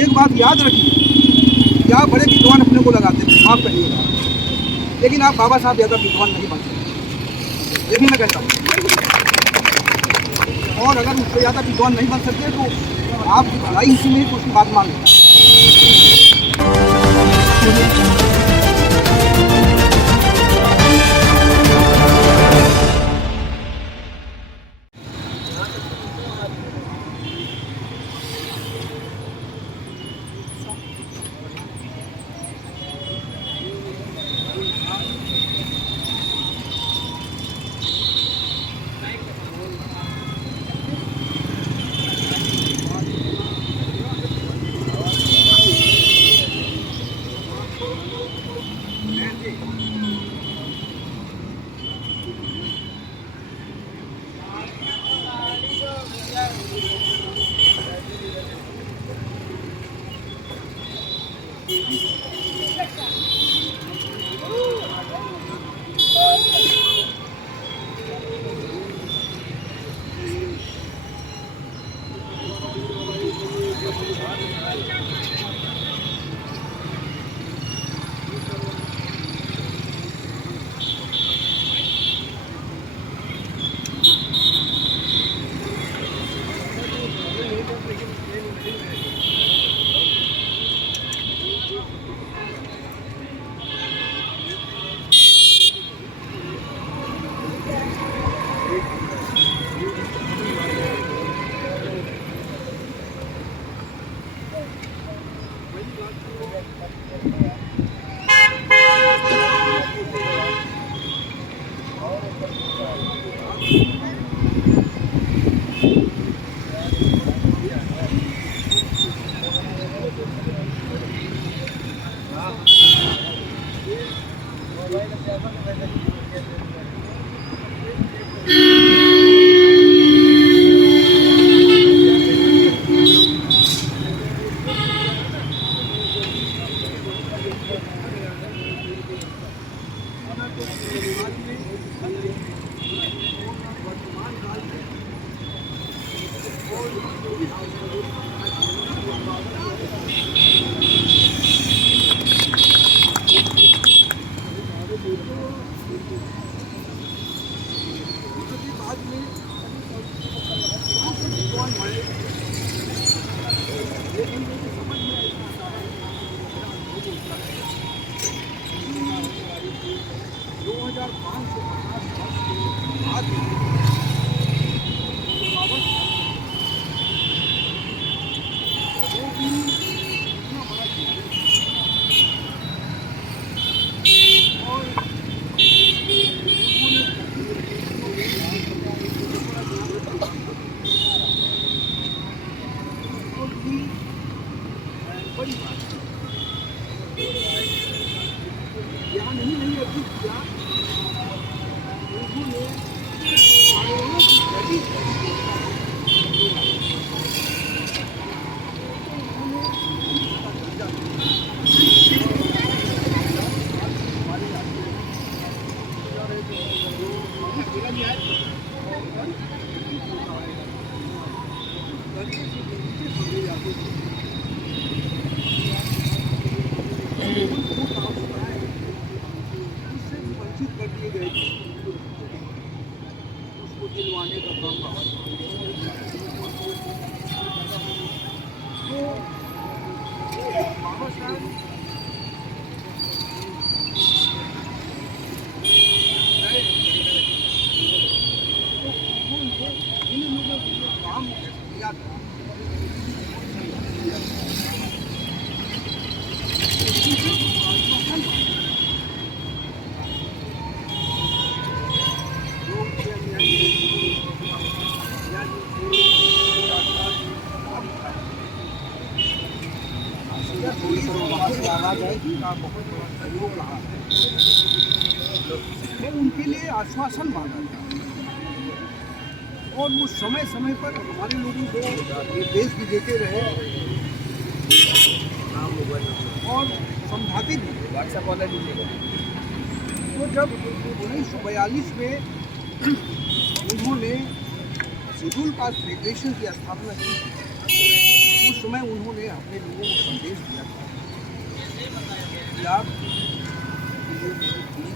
एक बात याद रखिए, क्या बड़े विद्वान अपने को लगाते हैं, माफ करिएगा, लेकिन आप बाबा साहब ज़्यादा विद्वान नहीं बन सकते, ये भी मैं कहता हूँ। और अगर उससे ज़्यादा विद्वान नहीं बन सकते तो आपकी भलाई इसी में तो उसकी बात मान लें। मैं उनके लिए आश्वासन मांगा था और वो समय समय पर हमारे लोगों को निर्देश भी देते रहे और समझाते भी। तो जब 1942 में उन्होंने शेड्यूल कास्ट फेडरेशन की स्थापना की उस समय उन्होंने अपने लोगों को संदेश दिया था कि आप ये मेरे तीन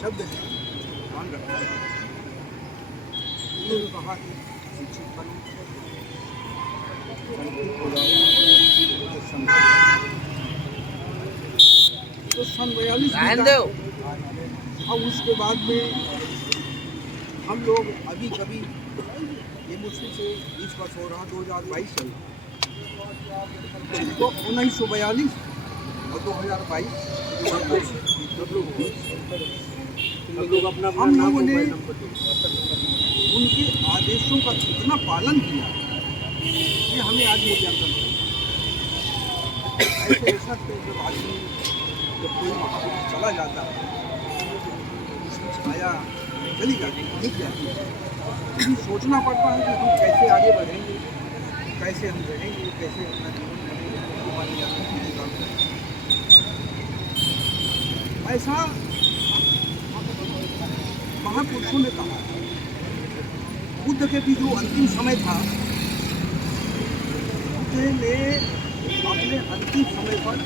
शब्द हैं, ध्यान रखना। उन्होंने कहा कि शिक्षित बनो, संस्कृत हो जाओ, तो सन 42 और उसके बाद में हम लोग अभी कभी ये मुश्किल से 20 वर्ष हो रहा, 2022 चल रहा, तो 1942 और 2022 हम लोगों ने उनके आदेशों का कितना पालन किया ये हमें आज मूल्यांकन ऐसे ऐसा जब आदमी जब कोई महापुरुष चला जाता है उसकी छाया चली जाती है, मिट जाती है, लेकिन सोचना पड़ता है कि हम कैसे आगे बढ़ेंगे, कैसे हम रहेंगे, कैसे अपना जीवन रहेंगे। ऐसा महापुरुषों ने कहा। बुद्ध के भी जो अंतिम समय था, बुद्ध ने अपने अंतिम समय पर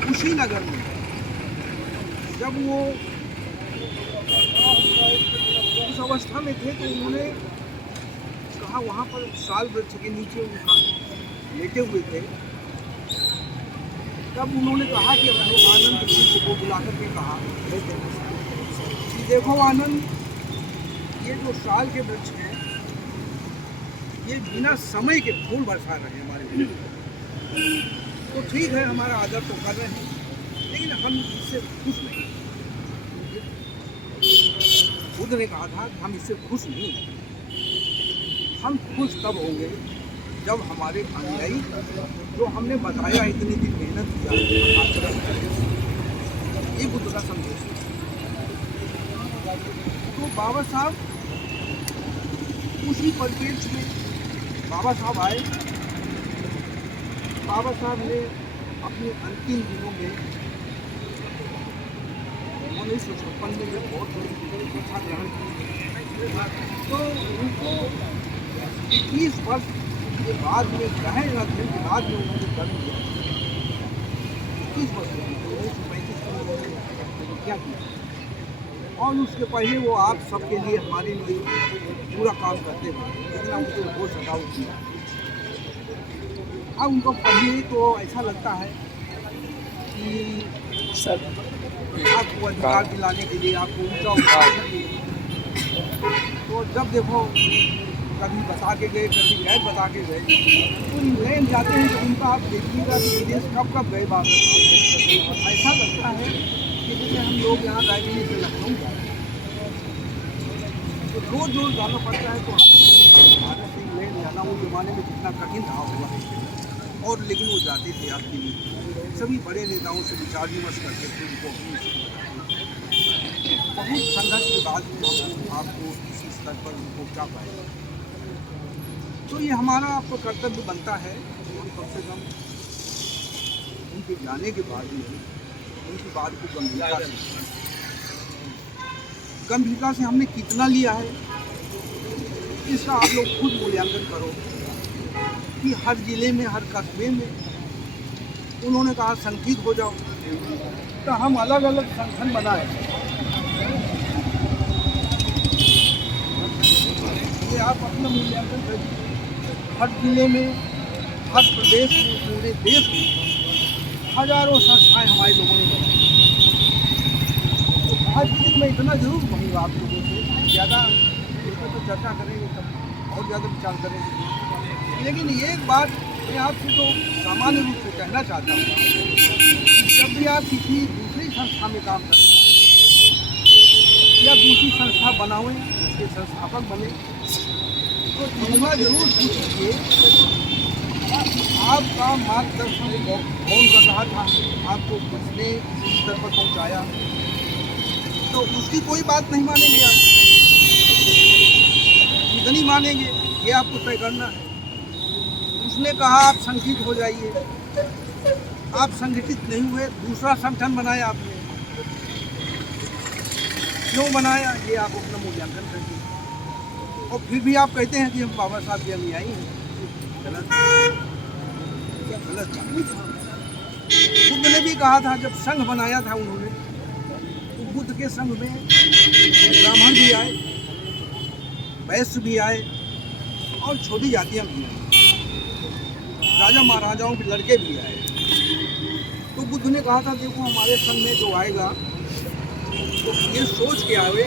कुशीनगर में जब वो उस अवस्था में थे तो उन्होंने कहा, वहाँ पर साल वृक्ष के नीचे उनका लेटे हुए थे, तब उन्होंने कहा कि अपने आनंद शिष्य को बुलाकर के कहा कि देखो आनंद, ये जो साल के वृक्ष हैं ये बिना समय के फूल बरसा रहे हैं हमारे लिए, तो ठीक है हमारा आदर तो कर रहे हैं, लेकिन हम इससे खुश नहीं। बुद्ध ने कहा था कि हम इससे खुश नहीं हैं, हम खुश तब होंगे जब हमारे अनुयायी जो हमने बताया इतनी दिन मेहनत किया आचरण करें। ये बुद्ध का संदेश है। तो बाबा साहब उसी परिप्रेक्ष्य में बाबा साहब आए। बाबा साहब ने अपने अंतिम दिनों में 1956 में जब बहुत बड़ी शिक्षा ग्रहण की तो उनको 21 वर्ष के बाद में गहन अध्ययन के बाद में उन्होंने कर्म किया। 21 वर्ष 1935 में उन्होंने क्या किया, और उसके पहले वो आप सबके लिए हमारे लिए पूरा काम करते थे, जितना उनको हो सका वो किया। अब उनको पढ़िए तो ऐसा लगता है कि सर आपको अधिकार दिलाने के लिए, आपको ऊंचा उठाने के लिए, तो जब देखो कभी बता के गए, कभी गैर बता के गए, तो इंग्लैंड जाते हैं तो उनका आप देखिएगा कि विदेश कब कब गए बात। ऐसा लगता है कि जैसे हम लोग यहाँ रायबरेली से लखनऊ जाए तो रोज रोज जाना पड़ता है, तो भारत से इंग्लैंड जाना उस जमाने में कितना कठिन रहा होगा। और लेकिन वो जाते थे आपके लिए, सभी बड़े नेताओं से विचार विमर्श करते थे, उनको बहुत संघर्ष के बाद में आपको इसी स्तर पर उनको क्या पाए। तो ये हमारा आपको कर्तव्य बनता है, हम कम से कम उनके जाने के बाद में उनकी बात को गंभीरता से हमने कितना लिया है, इसका आप लोग खुद मूल्यांकन करो कि हर जिले में, हर कस्बे में उन्होंने कहा संगठित हो जाओ, तो हम अलग अलग संगठन बनाए। ये आप अपना मूल्यांकन करिए। हर जिले में, हर प्रदेश में, पूरे देश में हजारों संस्थाएं हमारे लोगों ने बनाई। आज के दिन मैं इतना जरूर कहूँगा आप लोगों से, ज़्यादा इस पर तो चर्चा करेंगे तब और ज़्यादा विचार करेंगे, लेकिन एक बात मैं आपसे तो सामान्य रूप से कहना चाहता हूँ, जब भी आप किसी दूसरी संस्था में काम करें या दूसरी संस्था बनाएं, उसके संस्थापक बने, तो इतना जरूर पूछिए आपका मार्गदर्शन कौन कर रहा था, आपको किसने इस स्तर पर पहुँचाया, तो उसकी कोई बात नहीं मानेंगे आप, इतनी मानेंगे ये आपको तय करना है। उसने कहा आप संगठित हो जाइए, आप संगठित नहीं हुए, दूसरा संगठन बनाया आपने, क्यों बनाया ये आप अपना मूल्यांकन करिए। और फिर भी आप कहते हैं कि हम बाबा साहब के अनुयायी हैं, गलत क्या गलत चालू था। बुद्ध ने भी कहा था, जब संघ बनाया था उन्होंने, तो बुद्ध के संघ में ब्राह्मण भी आए, वैश्य भी आए और छोटी जातियां भी आई, राजा महाराजाओं के लड़के भी आए। तो बुद्ध ने कहा था, देखो हमारे संघ में जो आएगा तो ये सोच के आवे,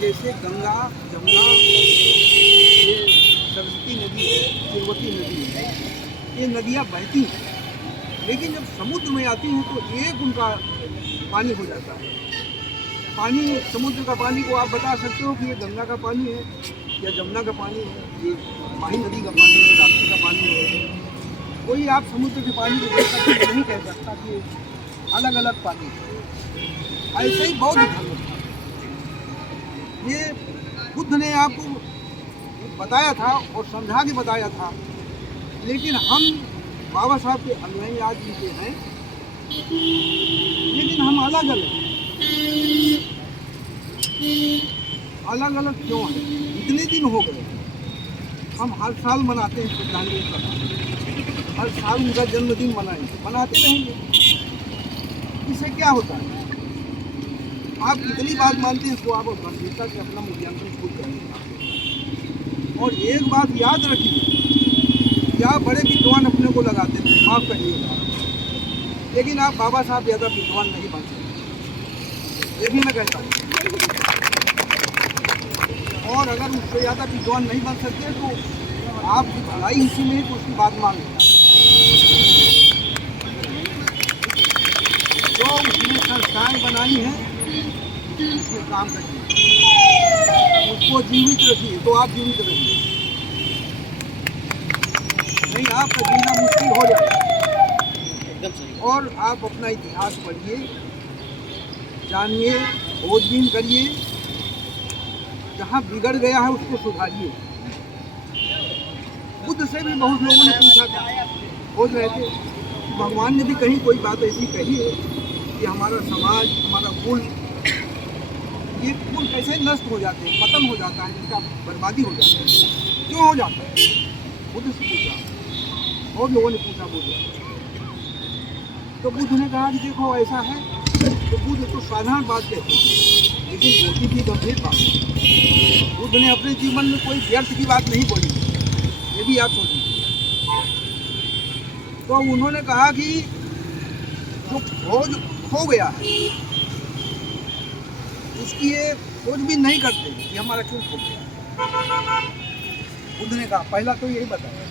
जैसे गंगा, जमुना, ये सरस्वती नदी है, तिरुवती नदी है, ये नदियाँ बहती हैं, लेकिन जब समुद्र में आती हैं तो एक उनका पानी हो जाता है। पानी, समुद्र का पानी को आप बता सकते हो कि ये गंगा का पानी है या जमुना का पानी है, ये माही नदी का पानी है, राप्ती का पानी है। कोई आप समुद्र के पानी को देख सकते नहीं कह सकता कि अलग अलग पानी है। ऐसे ही बौद्ध धर्म था, ये बुद्ध ने आपको बताया था और समझा के बताया था, लेकिन हम बाबा साहब के अनुयायी आज भी हैं, लेकिन हम अलग अलग क्यों हैं? इतने दिन हो गए, हम हर साल मनाते हैं श्रद्धांजलि सभा, हर साल उनका जन्मदिन मनाते रहेंगे। इससे क्या होता है? आप कितनी बात मानते हैं इसको आप गंभीरता से अपना मूल्यांकन खुद करेंगे। और एक बात याद रखिए, क्या बड़े विद्वान अपने को लगाते थे, माफ़ करिएगा, लेकिन आप बाबा साहब ज़्यादा विद्वान नहीं बन सकते, ये भी मैं कहता हूँ। और अगर उससे ज़्यादा विद्वान नहीं बन सकते तो आपकी भलाई इसी में तो उसकी बात मान लें। जो उसने संस्थाएँ बनाई हैं उसमें काम करिए, उसको जीवित रखिए तो आप जीवित रहिए, नहीं आपका जीना मुश्किल हो जाए। और आप अपना इतिहास पढ़िए, जानिए, खोजबीन करिए, जहाँ बिगड़ गया है उसको सुधारिए। बुद्ध से भी बहुत लोगों ने पूछा था, खोज रहे थे, भगवान ने भी कहीं कोई बात ऐसी कही है कि हमारा समाज, हमारा कुल, ये कुल कैसे नष्ट हो जाते हैं, पतन हो जाता है, इनका बर्बादी हो जाती है, क्यों हो जाता है? बुद्ध से पूछा, और लोगों ने पूछा बुद्ध, तो बुद्ध ने कहा कि देखो ऐसा है। तो बुद्ध तो साधारण बात कहते हैं, लेकिन बोलती थी गंभीर बात। बुद्ध ने अपने जीवन में कोई व्यर्थ की बात नहीं बोली, ये भी आप सोचिए। तो उन्होंने कहा कि जो खोज खो गया है उसकी ये खोज भी नहीं करते कि हमारा क्यों खो गया। बुद्ध ने कहा, पहला तो यही बताया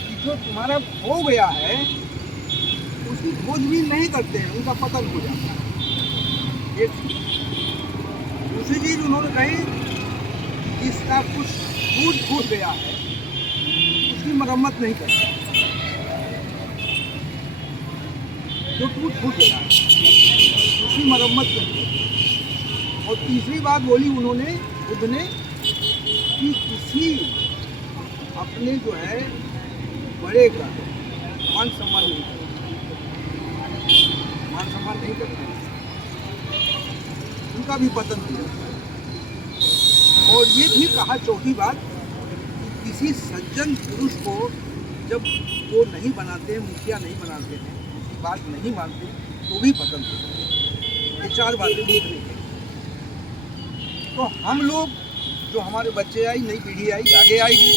कि जो तुम्हारा खो गया है उसकी खोज भी नहीं करते हैं, उनका पतन हो जाता है। दूसरी चीज उन्होंने कही, जिसका कुछ टूट गया है उसकी मरम्मत नहीं करते, जो टूट गया है उसकी मरम्मत करते। और तीसरी बात बोली उन्होंने, बुद्ध ने, कि किसी अपने जो है बड़े का मान सम्मान नहीं करते, मान सम्मान नहीं करते, उनका भी पतन किया। और ये भी कहा, चौथी बात, कि किसी सज्जन पुरुष को जब वो नहीं बनाते, मुखिया नहीं बनाते हैं, उसकी बात नहीं मानते, तो भी पतन होता है। ये चार बातें बुद्ध ने कही। तो हम लोग, जो हमारे बच्चे आई, नई पीढ़ी आई, आगे आएगी,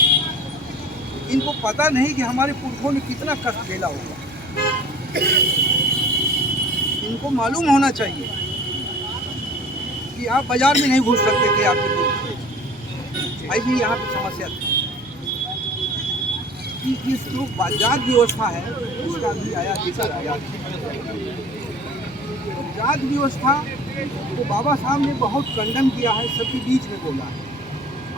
इनको पता नहीं कि हमारे पुरखों ने कितना कष्ट झेला होगा। इनको मालूम होना चाहिए कि आप बाजार में नहीं घुस सकते थे, आपके पुरख ऐसी यहाँ पे समस्या थी कि इस जो जात व्यवस्था है उसका भी आया जिक्र आया। जात व्यवस्था तो बाबा साहब ने बहुत खंडन किया है, सबके बीच में बोला है।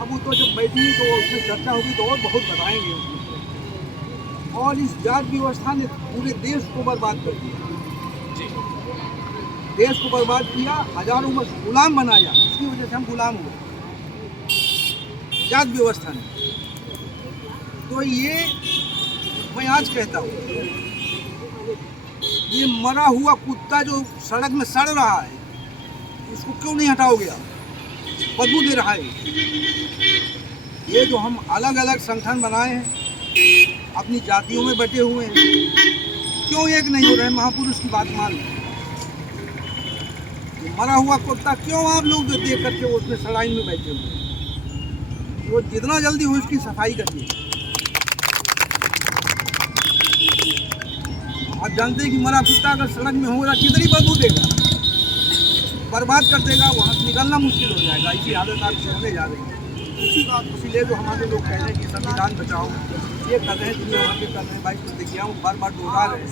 अब वो तो जब बैठेंगे तो उसमें चर्चा होगी तो और बहुत बताएंगे उसमें। और इस जात व्यवस्था ने पूरे देश को बर्बाद कर दिया, देश को बर्बाद किया, हजारों वर्ष गुलाम बनाया, उसकी वजह से हम गुलाम हुए जात व्यवस्था ने। तो ये मैं आज कहता हूँ, ये मरा हुआ कुत्ता जो सड़क में सड़ रहा है, इसको क्यों नहीं हटाओगे आप? बदबू दे रहा है। ये जो हम अलग अलग संगठन बनाए हैं, अपनी जातियों में बटे हुए हैं, क्यों एक नहीं हो रहे? महापुरुष की बात मान लो। मरा हुआ कुत्ता क्यों आप लोग जो देख करके उसमें सड़ाई में बैठे हुए? वो जितना जल्दी हो उसकी सफाई करिए। आप जानते हैं कि मरा कुत्ता अगर सड़क में होगा कितनी बदबू देगा, बर्बाद कर देगा, वहाँ से निकलना मुश्किल हो जाएगा। इसी हालत आप होने जा रही है। इसीलिए जो हमारे लोग कह रहे हैं कि संविधान बचाओ, ये कर रहे हैं, दुनिया भर के कर रहे हैं। भाई तो देखिए हम बार बार दोहरा रहे हैं,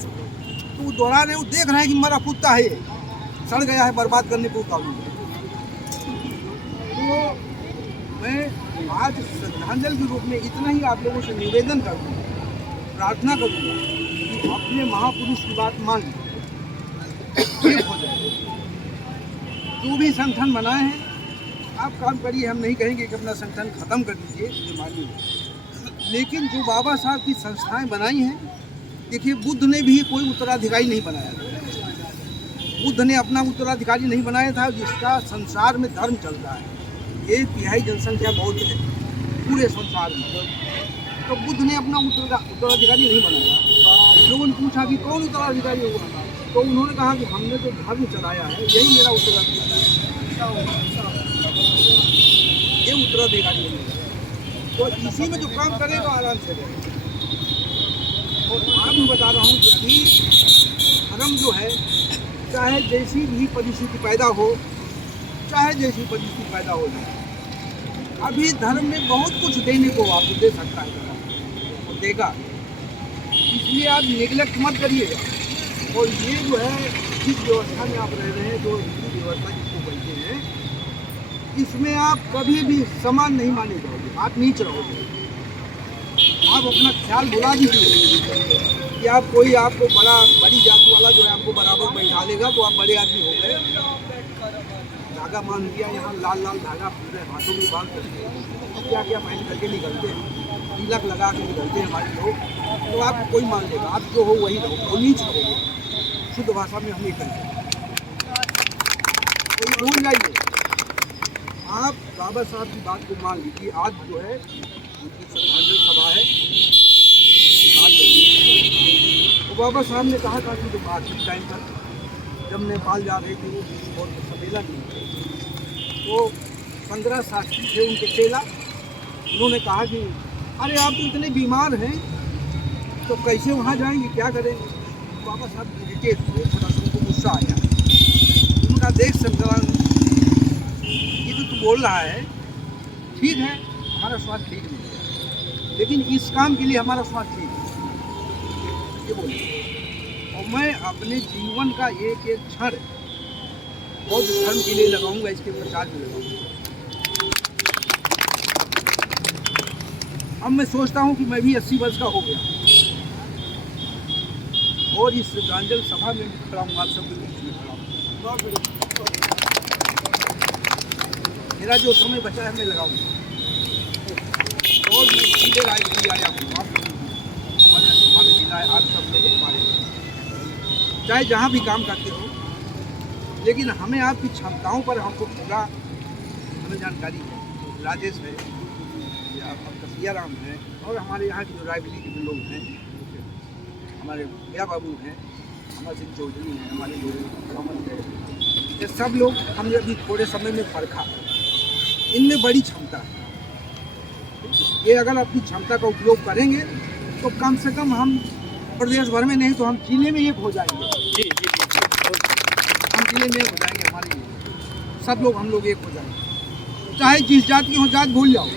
तो वो दोहरा रहे हैं, वो देख रहे हैं कि मरा कुत्ता है, सड़ गया है, बर्बाद करने को उतावली है। तो मैं आज श्रद्धांजलि के रूप में इतना ही आप लोगों से निवेदन करूँगा, प्रार्थना करूँगा कि अपने महापुरुष की बात मान लो, ठीक हो जाए। जो भी संगठन बनाए हैं आप काम करिए, हम नहीं कहेंगे कि अपना संगठन खत्म कर दीजिए, ये मानिए। लेकिन जो बाबा साहब की संस्थाएं बनाई हैं, देखिए बुद्ध ने भी कोई उत्तराधिकारी नहीं बनाया था। बुद्ध ने अपना उत्तराधिकारी नहीं बनाया था, जिसका संसार में धर्म चलता है। 1/3 जनसंख्या बौद्ध है पूरे संसार में, तो बुद्ध ने अपना उत्तराधिकारी नहीं बनाया। लोगों ने पूछा कि कौन उत्तराधिकारी होगा, तो उन्होंने कहा कि हमने तो धर्म चलाया है, यही मेरा उत्तराधिकारी है, ये उत्तराधिकारी है। तो इसी में जो काम करेगा आराम से रहेगा। और मैं भी बता रहा हूँ कि अभी धर्म जो है, चाहे जैसी भी परिस्थिति पैदा हो, चाहे जैसी परिस्थिति पैदा हो जाए, अभी धर्म में बहुत कुछ देने को आपको दे सकता है और देगा। इसलिए आप निगलेक्ट मत करिएगा। और ये जो है जिस व्यवस्था में आप रह रहे हैं, जो हिंदू व्यवस्था जिसको बोलते हैं, इसमें आप कभी भी समान नहीं माने जाओगे, आप नीच रहोगे। आप अपना ख्याल भुला दीजिए कि आप कोई आपको बड़ी जाति वाला जो है आपको बराबर बैठा लेगा तो आप बड़े आदमी हो गए। धागा मान दिया, यहाँ लाल लाल धागा पूरे हाथों में बांध करके क्या क्या पहन करके निकलते हैं, तिलक लगा के निकलते हैं हमारे लोग, तो आप कोई मान लेगा। आप जो हो वही रहो, वो नीच रहोगे। शुद्ध भाषा में हम ये कहेंगे, तो भूल जाइए। आप बाबा साहब की बात को मान लीजिए। आज जो है उनकी श्रद्धांजलि सभा है, तो बाबा साहब ने कहा था कि जो आखिरी टाइम पर जब नेपाल जा रहे थे और सम्मेलन में, तो 15 शास्त्री थे उनके चेला, उन्होंने कहा कि अरे आप तो इतने बीमार हैं, तो कैसे वहाँ जाएंगे, क्या करेंगे? बाबा साहब इरिटेट हुए, थोड़ा सा उनको गुस्सा आया। उनका देख संग्राम ये तो तू बोल रहा है, ठीक है, हमारा स्वास्थ्य ठीक नहीं है, लेकिन इस काम के लिए हमारा स्वास्थ्य ठीक है, ये बोले। और मैं अपने जीवन का एक एक क्षण बौद्ध धर्म के लिए लगाऊंगा, इसके प्रचार में लगाऊंगा। अब मैं सोचता हूँ कि मैं भी 80 वर्ष का हो गया और इस श्रद्धांजलि सभा में भी खड़ा हूँ, आप सब बीच में खड़ा हूँ। मेरा जो समय बचा है मैं लगाऊंगा और मैं सीधे रायबरेली आया हूँ। हमारे जिला है, आप सब लोग हमारे, चाहे जहाँ भी काम करते हो, लेकिन हमें आपकी क्षमताओं पर हमको पूरा हमें जानकारी है। राजेश है या आपका सियाराम है, और हमारे यहाँ के जो रायबरेली के जो लोग हैं, हमारे भैया बाबू हैं, अमर सिंह चौधरी हैं, हमारे लोग कमल है, ये सब लोग हमने अभी थोड़े समय में परखा, इनमें बड़ी क्षमता है। ये अगर अपनी क्षमता का उपयोग करेंगे तो कम से कम हम प्रदेश भर में नहीं तो हम जिले में एक हो जाएंगे। जी जी जी, हम जिले में एक हो जाएंगे, हमारे लिए सब लोग, हम लोग एक हो जाएंगे। चाहे जिस जात की हो, जात भूल जाओ,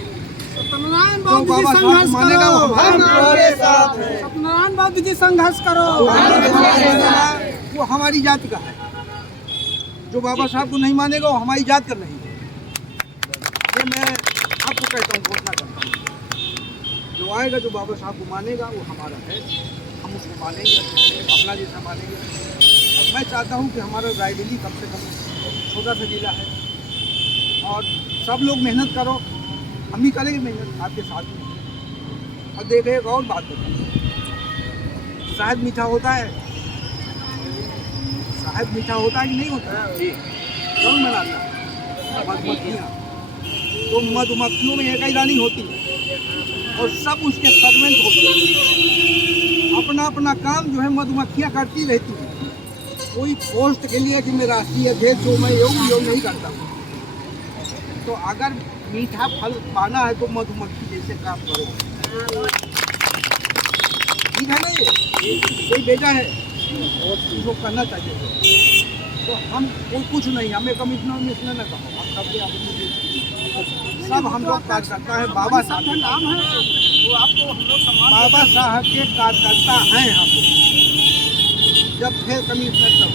सत्यनारायण तो बाबा साहब मानेगा वो हमारे साथ है। सत्यनारायण बाबू जी संघर्ष करो, वो हमारी जाति का है। जो बाबा साहब को नहीं मानेगा वो हमारी जात का नहीं है। ये मैं आपको कहता हूँ, घोषणा करता हूँ, जो आएगा जो बाबा साहब को मानेगा वो हमारा है, हम उसको मानेंगे, अपना जैसा मानेंगे। और मैं चाहता हूँ कि हमारा रायबरेली कम से कम छोटा सा जिला है और सब लोग मेहनत करो, हम भी करेंगे मेहनत आपके साथ में। और देखें एक और बात बताओ, शहद मीठा होता है, शहद मीठा होता है कि नहीं होता है? कौन बनाता है? मधुमक्खियाँ। तो मधुमक्खियों में एक ही रानी होती है, और सब उसके सर्वेंट होते हैं। अपना अपना काम जो है मधुमक्खियाँ करती रहती हैं। कोई पोस्ट के लिए कि मैं राष्ट्रीय अध्यक्ष हूँ, मैं योग नहीं करता हूँ। तो अगर मीठा फल पाना है तो मधुमक्खी जैसे काम करो। ठीक है ना, ये बेटा है और इसको करना चाहिए। तो हम कोई कुछ नहीं, हमें कमिश्नर मिश्नर न कहो, हम सबके अपने सब हम लोग कार्यकर्ता है। बाबा साहब का नाम है वो आपको हम लोग सम्मान बाबा साहब के कार्यकर्ता हैं हम लोग। जब थे कमिश्नर तब,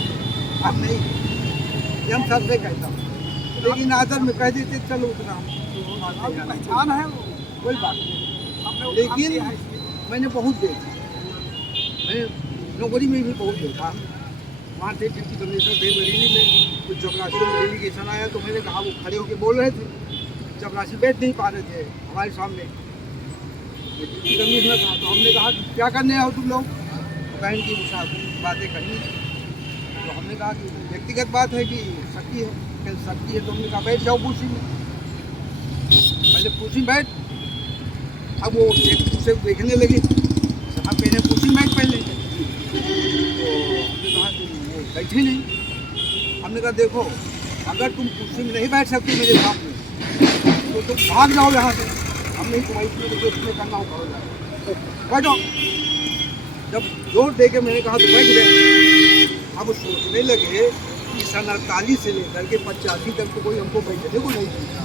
अब नहीं, ये हम सबसे कहता हूँ। लेकिन आदर में कह देते चलो उतना आपकी पहचान है वो। कोई बात नहीं। हमने वो काम लेकिन किया है इसलिए। मैंने बहुत देखा, मैंने नौकरी में भी बहुत देखा। वहाँ थे डिप्टी कमिश्नर थे बरेली में, कुछ चपरासियों में डेलीगेशन आया तो मैंने कहा, वो खड़े होकर बोल रहे थे, चपरासी बैठ नहीं पा रहे थे हमारे सामने। डिप्टी कमिश्नर था तो हमने कहा क्या करने आओ तुम लोग, तो कहें कि बातें करनी। तो हमने कहा कि व्यक्तिगत बात है कि शक्ति है, फिर शक्ति है। तो हमने कहा बैठ जाओ कुर्सी में। पहले कुर्सी में बैठ, अब वो एक दूसरे को देखने लगे, साहब पहले कुर्सी में बैठ पहले। तो हमने कहा कि वो बैठे नहीं। हमने कहा देखो, अगर तुम कुर्सी में नहीं बैठ सकते मेरे सामने तो तुम भाग जाओ यहाँ से। हम नहीं तुम्हारी इसमें करना होगा, बैठो। जब जोर दे के मैंने कहा तो बैठ गए। अब सोचने लगे कि सन 48 से लेकर के 85 तक तो कोई हमको बैठने को नहीं दिया,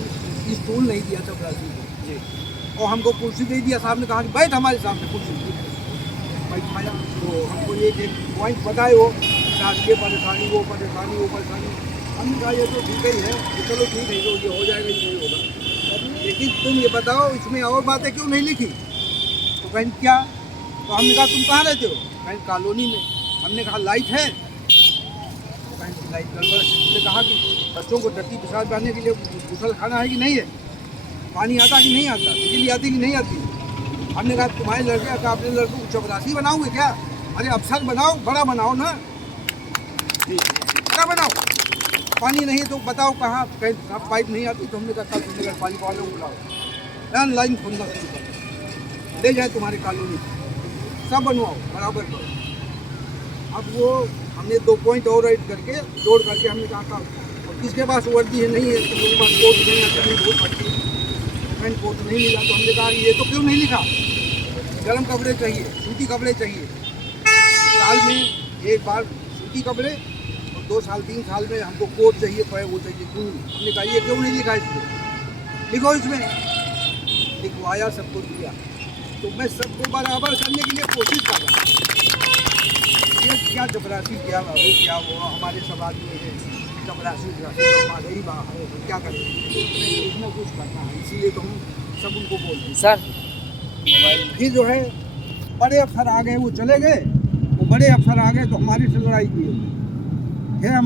स्टूल नहीं दिया चपरासी को, और हमको कुर्सी दे दिया। साहब ने कहा कि बैठ हमारे सामने कुर्सी बैठाया। तो हमको एक पॉइंट बताए वो, ये परेशानी वो परेशानी वो परेशानी। हमने कहा ये तो ठीक ही है, तो चलो ठीक है, तो ये हो जाएगा, ये नहीं होगा। लेकिन तुम ये बताओ इसमें और बातें क्यों नहीं लिखी। तो कहीं क्या, तो हमने कहा तुम कहाँ रहते हो, कहीं कॉलोनी में। हमने कहा लाइट है, तो कहीं लाइट गड़बड़। हमने कहा कि बच्चों को टट्टी पेशाब डालने के लिए गुसल खाना है कि नहीं है, पानी आता कि नहीं आता, बिजली आती कि नहीं आती। हमने कहा तुम्हारे लड़के का अपने लड़कों को चपरासी बनाओगे क्या, अरे अफसर बनाओ, बड़ा बनाओ ना, बड़ा बनाओ। पानी नहीं तो बताओ कहाँ, कहीं पाइप नहीं आती। तो हमने कहा कल तुमने कहा पानी वालों को बुलाओ, लाइन खोलना शुरू करो, ले जाए तुम्हारे कॉलोनी, सब बनवाओ, बराबर करो। अब वो हमने 2 पॉइंट और ऐड करके जोड़ करके हमने कहा था, और किसके पास वर्दी है नहीं है, तो मेरे पास कोर्ट नहीं आता, नहीं बहुत पड़ती है, कोर्ट नहीं मिला। तो हमने कहा ये तो क्यों नहीं लिखा, गर्म कपड़े चाहिए, सूती कपड़े चाहिए, साल में एक बार सूती कपड़े, और 2 साल 3 साल में हमको कोट चाहिए, वो चाहिए, क्यों। हमने कहा ये क्यों नहीं लिखा इसमें, लिखो इसमें। लिखवाया, सबको दिया। तो मैं सबको बराबर करने के लिए कोशिश कर रहा हूँ। ये क्या चपरासी, क्या बाबू, क्या वो हमारे समाज में है चपरासी तो हमारे ही बाहर है, तो क्या करें, इसमें कुछ करना है। इसीलिए तो हम सब उनको बोलते हैं सर। फिर जो है बड़े अफसर आ गए, वो चले गए, वो बड़े अफसर आ गए तो हमारी से लड़ाई की। फिर हम